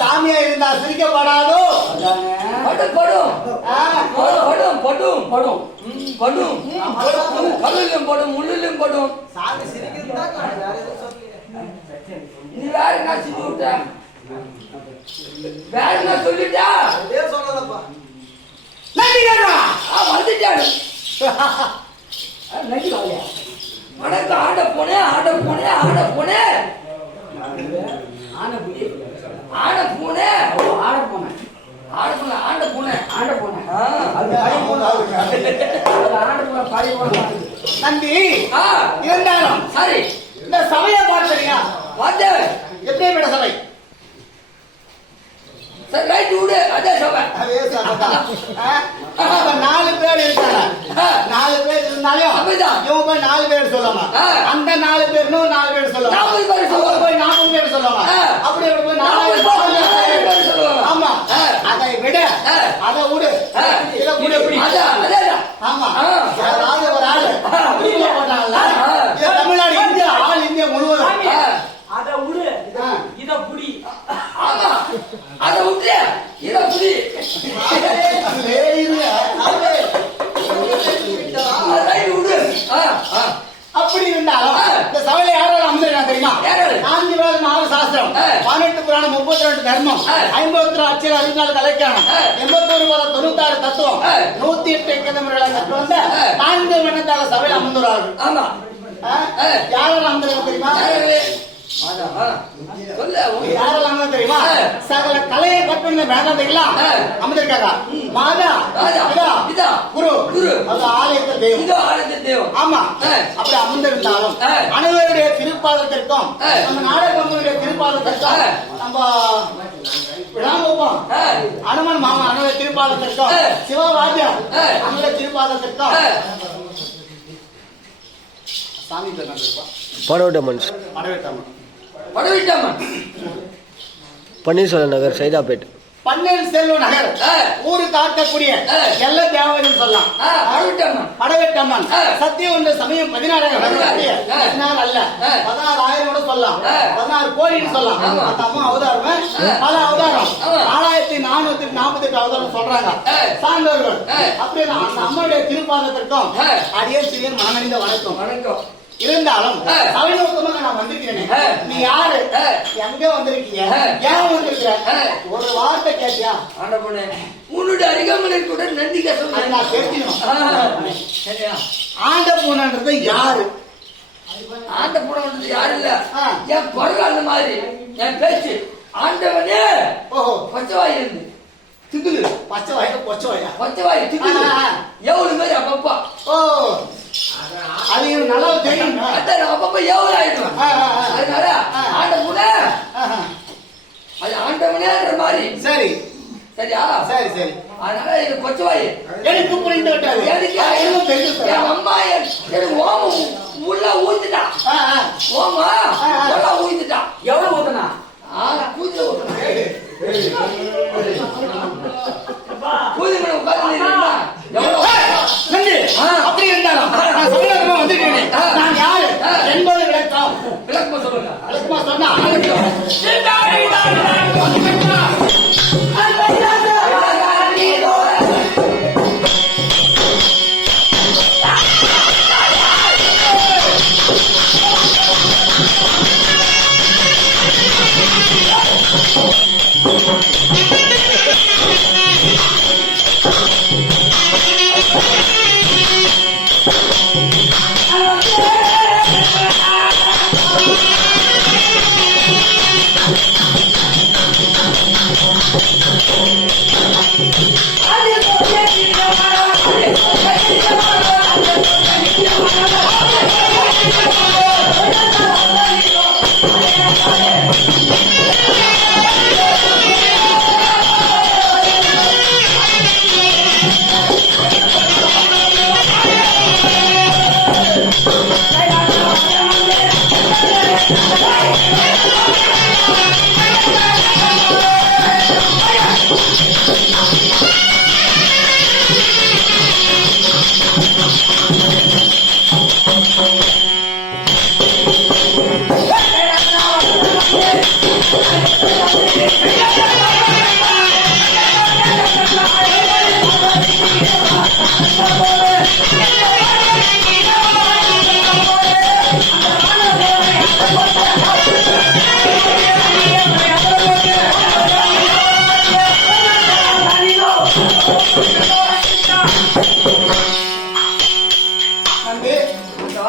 சாமியா இருந்தா சிரிக்கப்படாதோ? படும் படும் படும் படும் படும் படும் கல்லிலும் படும் முள்ளிலும் படும். சாமி சிரிக்கிறதா நீ வேற என்ன செஞ்சு விட்ட? வேற என்ன சொல்லிட்டா? சொல்லலப்பா. வந்துட்டாரு வணக்கம். ஆண்ட போனேன் ஆண்ட போனேன் ஆண்ட போனேன் ஆண்ட புடி ஆட பூனை ஆட பூனை ஆட பூனை ஆண்ட பூனை ஆண்ட பூனை அது பழைய பூனை ஆண்ட பூனை பழைய பூனை நம்பி இருந்தாலும் சரி. இந்த சபையை பார்த்துறியா? பார்த்தேன். எப்படிப்பட்ட சபை? சரி ரைட் விடு. அதே சபை. அதே சபை. 4 பேர் இருக்காங்க. 4 பேர் இருந்தாலும் இவன் போய் 4 பேர் சொல்லுவாங்க. அந்த 4 பேர் 4 பேர் சொல்லுவாங்க. 40 பேர் சொல்லுவாங்க. அப்படி போய் 40 பேர் சொல்லுவாங்க. ஆமா. அதை விட அதை விடு. இதை விடு எப்படி? ஆமா. அதாவது ஒரு ஆளு போட்டாங்கல்ல தமிழ்நாடு இந்தியா ஆள் இந்தியா முழுவதும் அதை விடு இத புடி. ஆமா அதை விட்டு இதை புடி. அப்படி இருந்தாலும் இந்த சபையில யாராவது அமர்ந்திருக்காங்க தெரியுமா? 4 வேதம் 4 சாஸ்திரம் 18 புராணம் 32 தர்மம் 52 அச்சரம் 64 கலைக்கானம் 81 போல 96 தத்துவம் 108 கதமுறைகளை கற்று வந்த 4 மணத்தால சபையில் அமர்ந்துள்ளார்கள். ஆமா யாராவது அமர்ந்திருக்காங்க தெரியுமா? யாரெல்லாம் தெரியுமா? சகல கலையை கற்று மேதாந்திகளா அமர்ந்திருக்காங்க. மாதா பிதா குரு அது ஆலயத்த தெய்வம். ஆமா. அப்படி அமர்ந்திருந்தாலும் அனைவருடைய திருப்பாதத்திற்கும் நம்ம நாடகங்களுடைய திருப்பாதத்திற்கும் நம்ம விழாமோப்போம் அனுமன் மாமா அனைவருடைய திருப்பாதத்திற்கும் சிவராஜா அனைவருடைய திருப்பாதத்திற்கும் சாமி படவட்டம்மன் பன்னீர்செல்வம் நகர் சைதாப்பேட். பன்னீர்செல்வ நகர் ஊரு காட்டக்கூடிய எல்ல தேவதைன்னு சொல்லலாம். படவெட்டம்மன் சத்தியம் ஒன்று சமயம் 16,000 அல்ல 16,000 கூட சொல்லலாம். 16 கோடின்னு சொல்லலாம். அந்த அம்மா அவதாரமே பல அவதாரம் 4,448 அவதாரம் சொல்றாங்க சார்ந்தவர்கள். அப்படியே அந்த அம்மாவுடைய திருப்பாதத்திற்கும் அடியே சிறிய மனமறிந்த வணக்கம். இருந்தாலும் சபை நோக்கமாக நான் வந்திருக்கிறேன். நீ யாரு? எங்க வந்திருக்கீங்க? ஏன் வந்திருக்கிற? ஒரு வார்த்தை கேட்டியா? உன்னுடைய அருகாமலை கூட நன்றி நான் தெரிஞ்சுக்கணும். ஆண்ட பூனைன்றது யாரு? ஆண்ட பூனை யாரு இல்ல என் குரல் அந்த மாதிரி என் பேச்சு ஆண்டவனே பச்சைவாய் இருந்து திக்குது. பச்சைவாய் பச்சைவாய் திக்குது எவ்வளவு மாதிரி அப்பப்பா. ஓ அது நல்லா தெரியும். அப்பப்ப எவ்வளவு ஆயிடும். அதனால ஆண்ட பூனை அது ஆண்டவனேன்ற மாதிரி. சரி சரியா? சரி. அதனால இது கொச்சவாயி எனக்கு புரிந்து விட்டாரு. என் அம்மா எனக்கு ஓமம் உள்ள ஊத்துட்டா. ஓமா உள்ள ஊத்துட்டா. எவ்வளவு ஊத்துனா? கூத்துல ஊத்துனா. கூதுமணி அப்படி இருந்தாலும் நான் சொல்ல வந்துட்டேன். நான் யாரு என்பது விளக்கமா சொல்லுங்க. விளக்கமா சொன்னா தம்பி, ஆ,